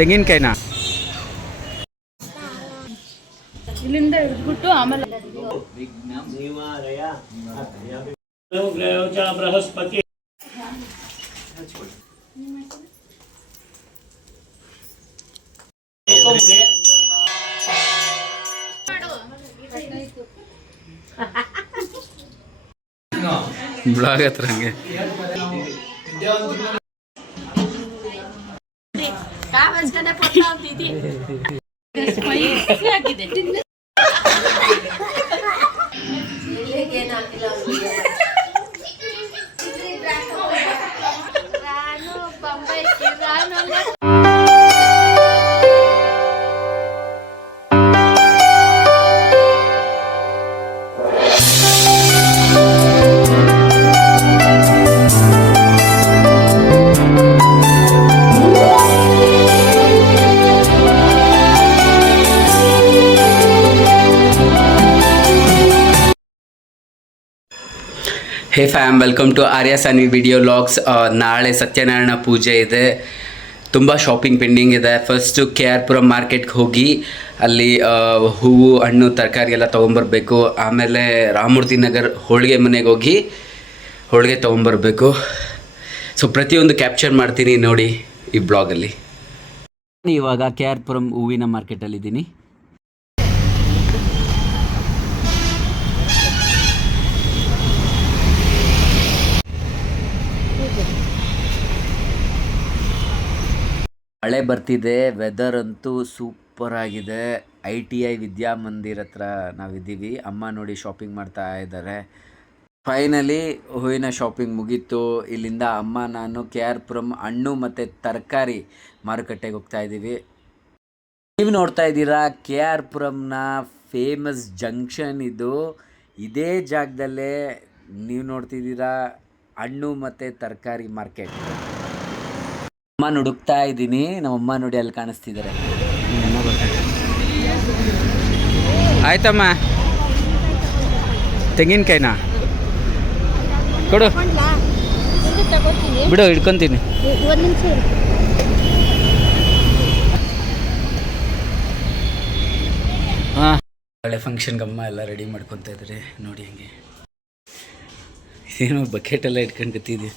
ತೆಂಗಿನಕಾಯಿನಾ ಇಲ್ಲಿಂದ ಹಿಡಿದ್ಬಿಟ್ಟು ಆಮೇಲೆ ಬೃಹಸ್ಪತಿ ಬ್ಲಾಗ್ ಹತ್ರ ಹಂಗೆ hey fam, welcome to Arya Sanvi video logs. ನಾಳೆ ಸತ್ಯನಾರಾಯಣ ಪೂಜೆ ಇದೆ. ತುಂಬ ಶಾಪಿಂಗ್ ಪೆಂಡಿಂಗ್ ಇದೆ. ಫಸ್ಟು ಕೆ ಆರ್ ಪುರಂ ಮಾರ್ಕೆಟ್ಗೆ ಹೋಗಿ ಅಲ್ಲಿ ಹೂವು, ಹಣ್ಣು, ತರಕಾರಿ ಎಲ್ಲ ತೊಗೊಂಬರ್ಬೇಕು. ಆಮೇಲೆ ರಾಮಮೂರ್ತಿ ನಗರ್ ಹೋಳಿಗೆ ಮನೆಗೆ ಹೋಗಿ ಹೋಳಿಗೆ ತೊಗೊಂಬರ್ಬೇಕು. ಸೊ ಪ್ರತಿಯೊಂದು ಕ್ಯಾಪ್ಚರ್ ಮಾಡ್ತೀನಿ ನೋಡಿ ಈ ಬ್ಲಾಗಲ್ಲಿ. ಇವಾಗ ಕೆ ಆರ್ ಪುರಂ ಹೂವಿನ ಮಾರ್ಕೆಟಲ್ಲಿದ್ದೀನಿ. ಮಳೆ ಬರ್ತಿದೆ, ವೆದರ್ ಅಂತೂ ಸೂಪರ್ ಆಗಿದೆ. ITI ವಿದ್ಯಾಮಂದಿರ್ ಹತ್ರ ನಾವಿದ್ದೀವಿ. ಅಮ್ಮ ನೋಡಿ ಶಾಪಿಂಗ್ ಮಾಡ್ತಾ ಇದ್ದಾರೆ. ಫೈನಲಿ ಹೂವಿನ ಶಾಪಿಂಗ್ ಮುಗೀತು. ಇಲ್ಲಿಂದ ಅಮ್ಮ ನಾನು ಕೆ ಆರ್ ಪುರಂ ಹಣ್ಣು ಮತ್ತು ತರಕಾರಿ ಮಾರುಕಟ್ಟೆಗೆ ಹೋಗ್ತಾ ಇದ್ದೀವಿ. ನೀವು ನೋಡ್ತಾ ಇದ್ದೀರಾ ಕೆ ಆರ್ ಪುರಂನ ಫೇಮಸ್ ಜಂಕ್ಷನ್ ಇದು. ಇದೇ ಜಾಗದಲ್ಲೇ ನೀವು ನೋಡ್ತಿದ್ದೀರಾ ಹಣ್ಣು ಮತ್ತು ತರಕಾರಿ ಮಾರ್ಕೆಟ್. ಅಮ್ಮ ಹುಡುಕ್ತಾ ಇದ್ದೀನಿ. ನಮ್ಮಮ್ಮ ನೋಡಿ ಅಲ್ಲಿ ಕಾಣಿಸ್ತಿದ್ದಾರೆ. ಆಯ್ತಮ್ಮ, ತೆಂಗಿನಕಾಯಿನಾ ಕೊಡು, ಬಿಡು ಹಿಡ್ಕೊತೀನಿ. ಹಾಂ, ಒಳ್ಳೆ ಫಂಕ್ಷನ್ಗೆ ಅಮ್ಮ ಎಲ್ಲ ರೆಡಿ ಮಾಡ್ಕೊತಾ ಇದ್ದಾರೆ ನೋಡಿ. ಹಂಗೆ ಏನೋ ಬಕೆಟೆಲ್ಲ ಇಟ್ಕೊಂಡಿದ್ದೀವಿ.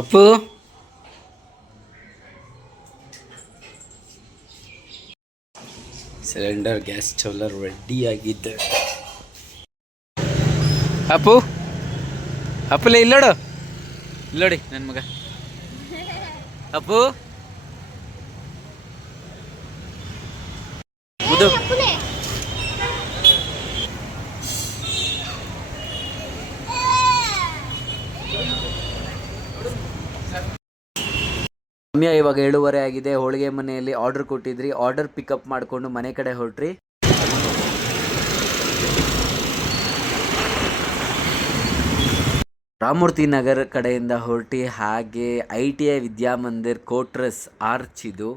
Appu, cylinder gas stove ready ಆಗಿದೆ. ಅಪ್ಪು, ಅಪ್ಪುಲೆ ಇಲ್ಲೋಡು, ಇಲ್ಲೋಡಿ ನನ್ನ ಮಗ ಅಪ್ಪು. ಮುದು ಸಮಯ ಇವಾಗ 7:30 ಆಗಿದೆ. ಹೋಳಿಗೆ ಮನೆಯಲ್ಲಿ ಆರ್ಡರ್ ಕೊಟ್ಟಿದ್ರಿ. ಆರ್ಡರ್ ಪಿಕಪ್ ಮಾಡಿಕೊಂಡು ಮನೆ ಕಡೆ ಹೊರಟ್ರಿ. ರಾಮಮೂರ್ತಿ ನಗರ ಕಡೆಯಿಂದ ಹೊರಟಿ. ಹಾಗೆ ITI ವಿದ್ಯಾಮಂದಿರ್ ಕೋಟ್ರಸ್ ಆರ್ಚ್ ಇದು.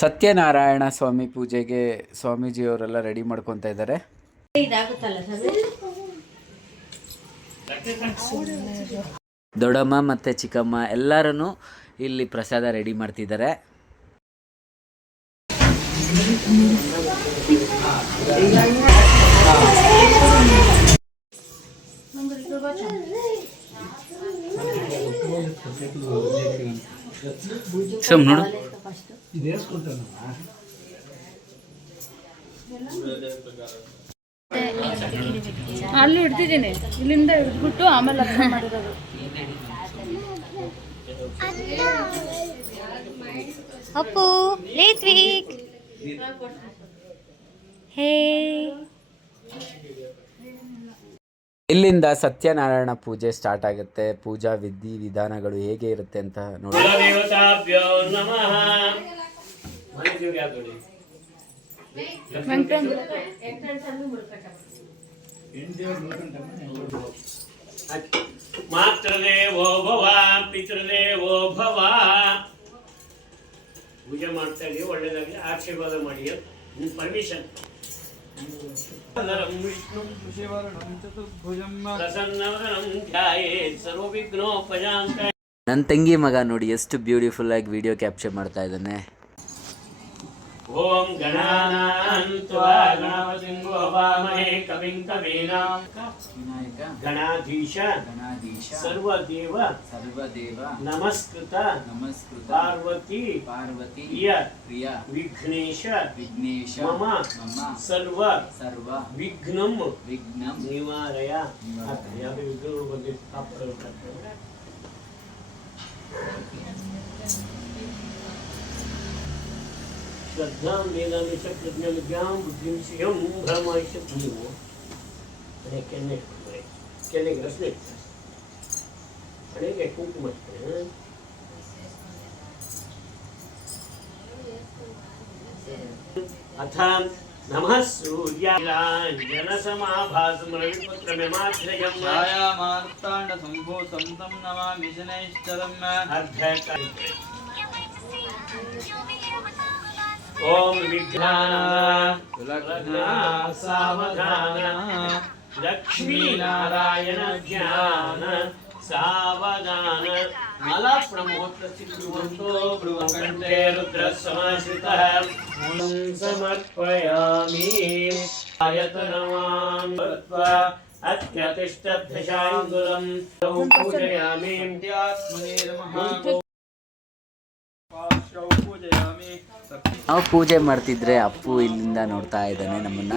ಸತ್ಯನಾರಾಯಣ ಸ್ವಾಮಿ ಪೂಜೆಗೆ ಸ್ವಾಮೀಜಿಯವರೆಲ್ಲ ರೆಡಿ ಮಾಡ್ಕೊತಾ ಇದ್ದಾರೆ. ದೊಡ್ಡಮ್ಮ ಮತ್ತು ಚಿಕ್ಕಮ್ಮ ಎಲ್ಲರೂ ಇಲ್ಲಿ ಪ್ರಸಾದ ರೆಡಿ ಮಾಡ್ತಿದ್ದಾರೆ. ನೋಡು, ಅಲ್ಲಿ ಹಿಡ್ತಿದ್ದೀನಿ. ಇಲ್ಲಿಂದ ಹಿಡಿದ್ಬಿಟ್ಟು ಆಮೇಲೆ ಅರ್ಥ ಮಾಡಿರೋದು. ಅಪ್ಪು, ಲೇತ್ವಿಕ್, ಹೇ. ಇಲ್ಲಿಂದ ಸತ್ಯನಾರಾಯಣ ಪೂಜೆ ಸ್ಟಾರ್ಟ್ ಆಗುತ್ತೆ. ಪೂಜಾ ವಿಧಾನಗಳು ಹೇಗೆ ಇರುತ್ತೆ ಅಂತ ನೋಡಿ. ಮಾತೃದೇವೋ ಭವ ಪಿತೃದೇವೋ ಭವ. ಪೂಜೆ ಮಾಡ್ತಾ ಇದೀವಿ, ಒಳ್ಳೇದಾಗಲಿ, ಆಶೀರ್ವಾದ ಮಾಡಿ. ಪರ್ಮಿಷನ್. ಪ್ರಸನ್ನವದನಂ ಧ್ಯಾಯೇತ್ ಸರ್ವವಿಘ್ನೋಪಶಾಂತಯೇ. ನನ್ನ ತಂಗಿ ಮಗ ನೋಡಿ ಎಷ್ಟು ಬ್ಯೂಟಿಫುಲ್ ಆಗಿ ವಿಡಿಯೋ ಕ್ಯಾಪ್ಚರ್ ಮಾಡ್ತಾ ಇದ್ದಾನೆ. ಓಂ ಗಣಾನಾಂ ತ್ವಾ ಗಣಪತಿಂ ವವಾಮಹೇ ಕವಿಂ ಕವೀನಾಂ. ಗಣಾಧೀಶ ಸರ್ವದೇವ ನಮಸ್ಕೃತ ಪಾರ್ವತಿ ಪ್ರಿಯ ವಿಘ್ನೇಶ ಮಮ ಸರ್ವ ವಿಘ್ನಂ ನಿವಾರಯ. ಯಾವುದೇ ವಿಘ್ನಗಳು ಬಂದಿದ್ದು श्रद्धां वेदांश प्रज्ञा विद्यां बुद्धिं श्रियं ब्रह्मांश जीवो. अने केने रसने अने के कुंकुम अथ नमः सूर्याञ्जनसमाभासमरविपुत्रमिमाश्रयं छायामार्ताण्डसम्भूतं तं नमामि शनैश्चरम्. ओम विघ्नान सावधान लक्ष्मी नारायण ज्ञान सावधान. मला प्रमोत्र चित्रुवन्तो ब्रुवकण्ठे रुद्र समाश्रितः मूलं समर्पयामि. आयतनवान् कृत्वा अत्यतिष्ठद्धशाङ्गुलं पूजयामि. ನಾವು ಪೂಜೆ ಮಾಡ್ತಿದ್ರೆ ಅಪ್ಪು ಇಲ್ಲಿಂದ ನೋಡ್ತಾ ಇದ್ದಾನೆ ನಮ್ಮನ್ನ.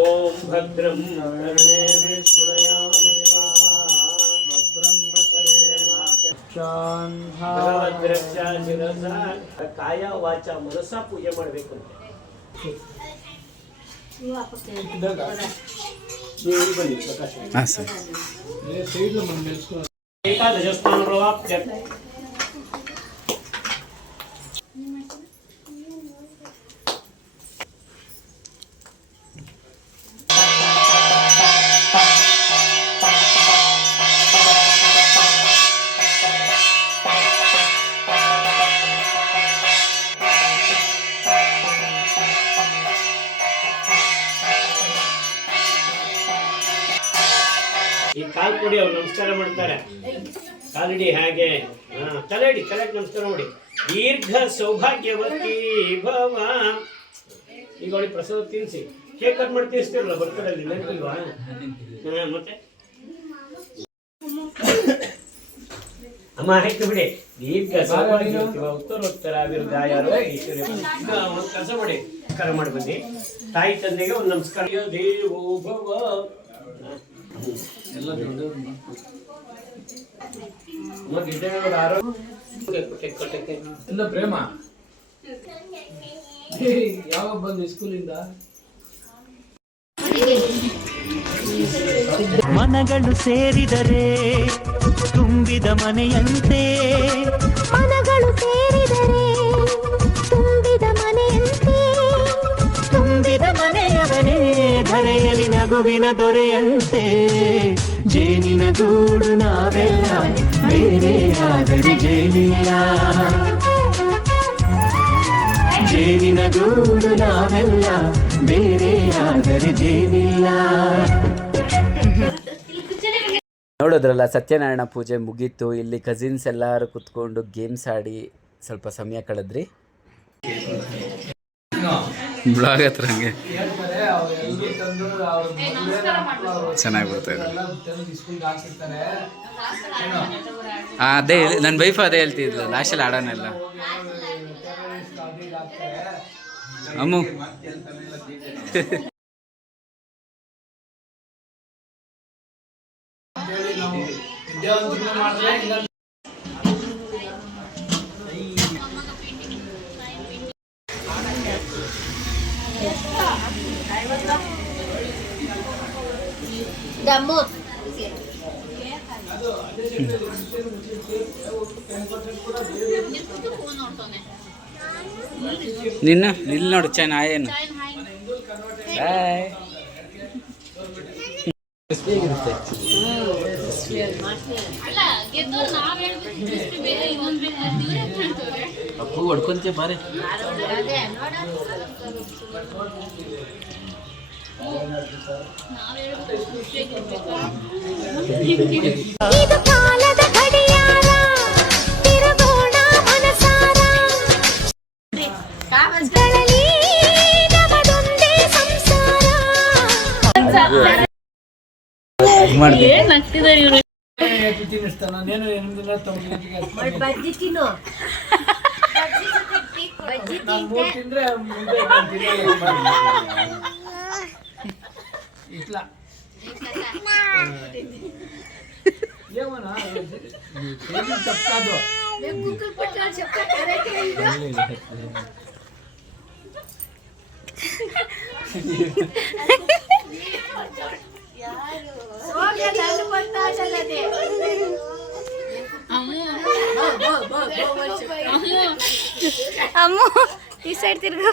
ओम भद्रं कर्णे सुरयादेवा भद्रं पश्येमाक्षान्धारस्या काया वाचा मनसा पूजे ಮಾಡಬೇಕು ಅಂತ. ಏಕಾದಶ ಸ್ಥಾನ ಪ್ರವಾಪ್ಯ. ಈ ಕಾಲ್ ಕೊಡಿ, ಅವ್ರು ನಮಸ್ಕಾರ ಮಾಡ್ತಾರೆ. ಕಾಲಿಡಿ ಹಾಗೆ, ತಲೆ ಇಡಿ, ತಲೆಗೆ ನಮಸ್ಕಾರ ಮಾಡಿ. ದೀರ್ಘ ಸೌಭಾಗ್ಯವತಿ ಭವ. ಈಗ ಅವಳಿ ಪ್ರಸಾದ ತಿನ್ನಿಸಿ, ಕೇಕ್ ಕಟ್ ಮಾಡಿ ತಿನ್ನಿಸ್ತಿರಲ್ಲ ಬರ್ಕಡಲ್ಲಿ, ನೆನಪಿಲ್ವಾ? ಮತ್ತೆ ಅಮ್ಮ ಆಯ್ತು ಬಿಡಿ. ದೀರ್ಘ ಸೌಭಾಗ್ಯವತಿ ಉತ್ತರೋತ್ತರ ಅಭಿವೃದ್ಧಾಯಾರು ಈಶ್ವರ್ಯ. ಈಗ ಒಂದು ಕೆಲಸ ಮಾಡಿ, ನಮಸ್ಕಾರ ಮಾಡಿ ಬನ್ನಿ. ತಾಯಿ ತಂದೆಗೆ ಒಂದು ನಮಸ್ಕಾರ. ದೇವೋ ಭವ. ಎಲ್ಲ ಪ್ರೇಮ ಯಾವಾಗ ಬಂದು ಸ್ಕೂಲಿಂದ. ಮನಗಳು ಸೇರಿದರೆ ತುಂಬಿದ ಮನೆಯಂತೆ. ಮನಗಳು ಸೇರಿದರೆ ತುಂಬಿದ ಮನೆಯಂತೆ. ತುಂಬಿದ ಮನೆಯವನೇ ಧರೆಯಲ್ಲಿ ನಗುವಿನ ದೊರೆಯಂತೆ. ಜೇನಿನ ಗೂಡು ನಾವೆಲ್ಲ ಬೇರೆ ಆದರೆ ಜೇನಿಲ್ಲ. ಜೇನಿನ ಗೂಡು ನಾವೆಲ್ಲ ಬೇರೆ ಆದರೆ ಜೇನಿಲ್ಲ. ನೋಡೋದ್ರಲ್ಲ, ಸತ್ಯನಾರಾಯಣ ಪೂಜೆ ಮುಗೀತು. ಇಲ್ಲಿ ಕಸಿನ್ಸ್ ಎಲ್ಲರೂ ಕುತ್ಕೊಂಡು ಗೇಮ್ಸ್ ಆಡಿ ಸ್ವಲ್ಪ ಸಮಯ ಕಳೆದ್ರಿ. ಬ್ಲಾಗ್ ಹತ್ರ ಹಂಗೆ ಚೆನ್ನಾಗಿ ಬರ್ತಾಯಿದೆ. ಅದೇ ನನ್ನ ವೈಫ್ ಅದೇ ಹೇಳ್ತಿದ್ಲು, ಲಾಸ್ಟಲ್ಲಿ ಆಡೋಣಲ್ಲ ಅಮ್ಮು. ದಮ್ಮು ನಿನ್ನ ಇಲ್ಲಿ ನೋಡು ಚೈನ್ ಏನು ಬಾಯ್ ಅಪ್ಪು ಹೊಡ್ಕೊಂತೀಯ ಬಾರಿ. ಇದು ಕಾಲದ ಗಡಿಯಾರ ತಿರುಗೋಣ ಮನಸಾರ ಗಳಲ್ಲಿ ನಮದೊಂದೇ ಸಂಸಾರ ಏನ್ ನಗ್ತಿದಾರೆ ಇವ್ರು. ತಿನ್ನಿಸ್ತಾನ ನೇನು ನಿಮ್ದೆಲ್ಲ ಬಜ್ಜಿ ತಿನ್ನು ನಾನು 3 ತಿಂದ್ರೆ ಮುಂದೆ ಇಟ್ಲ ಏವನ ತಪ್ಪಾದು ಅಮ್ಮ ಈ ಸೈಡ್ ತಿರ್ಗು.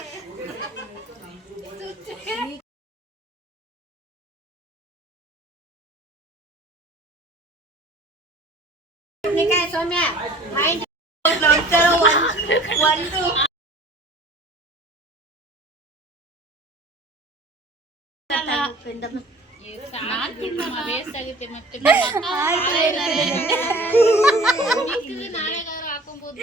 ಸೌಮ್ಯ ಒಂದು ವೇಸ್ಟ್ ಆಗುತ್ತೆ ಮತ್ತೆ ನಾಳೆಗಾದ್ರೂ ಹಾಕೊಂಬೋದು.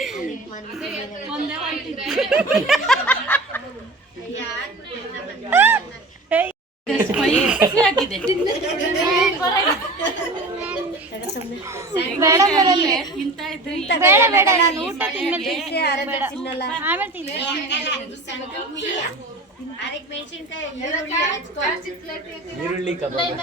ಆಗಿದೆ ಬೇಡ ನಾನು ಊಟ ತಿನ್ನಲ್ಲ ಆಮೇಲೆ ಈರುಳ್ಳಿ ಕಬಾಬ್.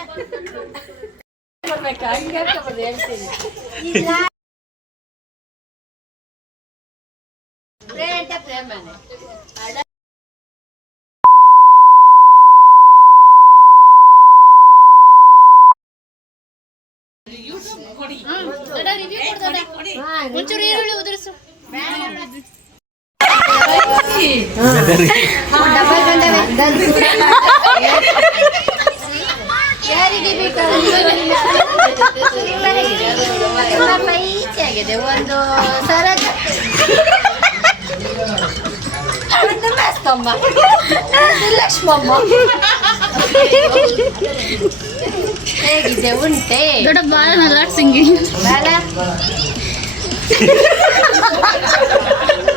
ಒಂಚೂರು ಈರುಳ್ಳಿ ಉದುರಿಸು. ಯಾರಿಗೆ ಆಗಿದೆ ಒಂದು ಸರಜ ಒಂದು ಮಸ್ತಮ್ಮ ಲಕ್ಷ್ಮಮ್ಮ ಹೇಗಿದೆ ಉಂಟೆ ದೊಡ್ಡ ಬಾಳ ನಲ್ಲಾಡ್ಸಂಗಿ ಬಾಲ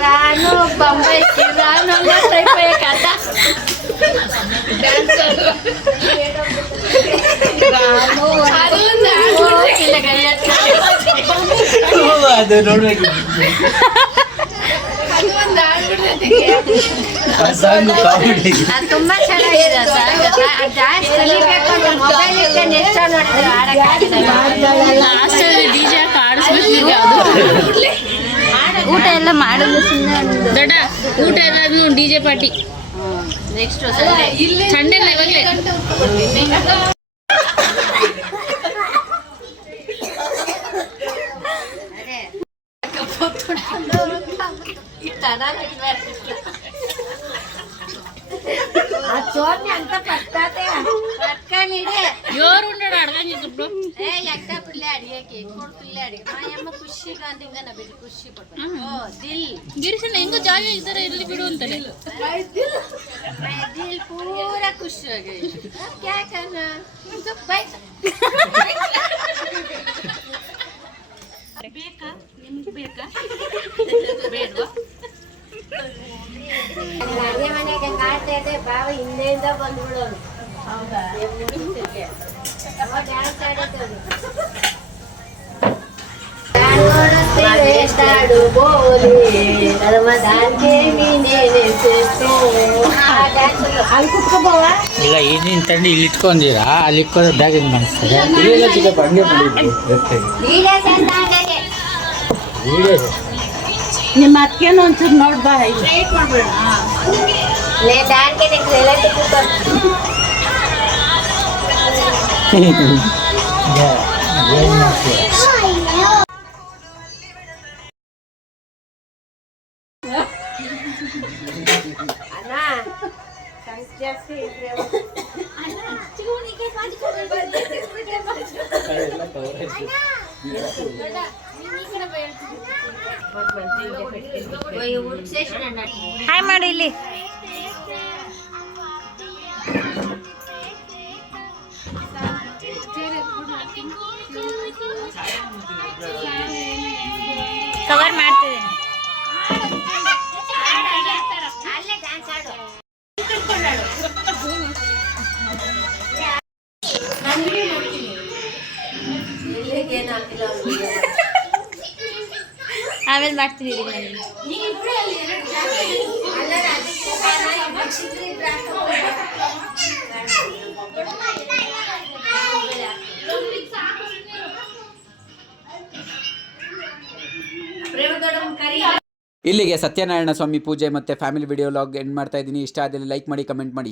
ನಾನು ಬೊಂಬೈ ನಾನು ಟೈಪ್ ಕಥಾ ಅದು ನೋಡ್ಬೇಕು. ತುಂಬಾ ಚೆನ್ನಾಗಿದೆ ಡ್ಯಾನ್ಸ್ ಕಲಿಬೇಕು ಮೊಬೈಲ್ ನೆಕ್ಸ್ಟ್ ನೋಡ್ತೀವಿ ಲಾಸ್ಟ್ ಡಿಜೆ ಆಡಿಸ್ಬೇಕು. ಊಟ ಎಲ್ಲ ಮಾಡೋದು ದೊಡ್ಡ ಊಟ ಎಲ್ಲ ಡಿಜೆ ಪಾರ್ಟಿ ನೆಕ್ಸ್ಟ್ ಸಂಡೇ ಇಲ್ಲ ಇವಾಗಲೇ. అంత పట్టాతే పట్టుకనిడే ఎవరు ఉండడు అడగండి ఏ ఎక్క పిల్లే అడిగేకి కొడుకుల్లే అడిగి మా అమ్మ ಖುಷಿగా ಅಂತಿಂಗ ನಾ ಬಿಟ್ಟು ಖುಷಿ ಪಡ್ತಾರೆ ಓ ದಿಲ್ ಗಿರಿಶನ ಹೆಂಗೋ ಜಾಗ ಇದ್ದಾರೆ ಇಲ್ಲಿ ಬಿಡು ಅಂತಾನೆ मैं दिल पूरा खुश हो गई अब क्या करना तो बैठ ಬೇಕಾ ನಿಮಗೆ ಬೇಕಾ ಬೇಡವಾ ಅದೇ ಮನೆಗೆ ಕಾಡ್ತಾ ಇದೆ ಬಾವ ಹಿಂದೆಯಿಂದ ಬಂದ್ಬಿಡೋನು ಹೌದಾ ಡ್ಯಾನ್ಸ್ ಆಡೋದು వేస్తాడు బోలి ధర్మదానికి నేనే చేస్తూ ಅಲ್ಲಿ ಕುತ್ಕೋಬೋವಾ ಈಗ ಏನೇನು ತಂದು ಇಲ್ಲಿ ಇಟ್ಕೊಂಡಿರಾ ಅಲ್ಲಿ ಇಟ್ಕೊಂಡು ಬ್ಯಾಗ್ ಹಿಂಗೆ ಮಾಡಿಸ್ತಾರೆ ನಿಮ್ಮ ಅಕ್ಕೇನು ಒಂಚೂರು ನೋಡ್ಬಾ ಸ್ಟ್ರೈಟ್ ಮಾಡ್ಬೇಡ దానికి ఎలాంటి కూర్చో ಏನು ಮಾಡ್ತೀಯ? ಹಾಯ್ ಮಾಡಿ ಇಲ್ಲಿ. ಕವರ್ ಮಾಡ್ತಿದ್ದೀನಿ. ಆಮೇಲೆ ಮಾಡ್ತೀನಿ ಇಲ್ಲಿಗೆ ಸತ್ಯನಾರಾಯಣ ಸ್ವಾಮಿ ಪೂಜೆ ಮತ್ತು ಫ್ಯಾಮಿಲಿ ವಿಡಿಯೋ ಲಾಗ್ ಎಂಡ್ ಮಾಡ್ತಾ ಇದ್ದೀನಿ. ಇಷ್ಟ ಆದಲ್ಲಿ ಲೈಕ್ ಮಾಡಿ, ಕಮೆಂಟ್ ಮಾಡಿ.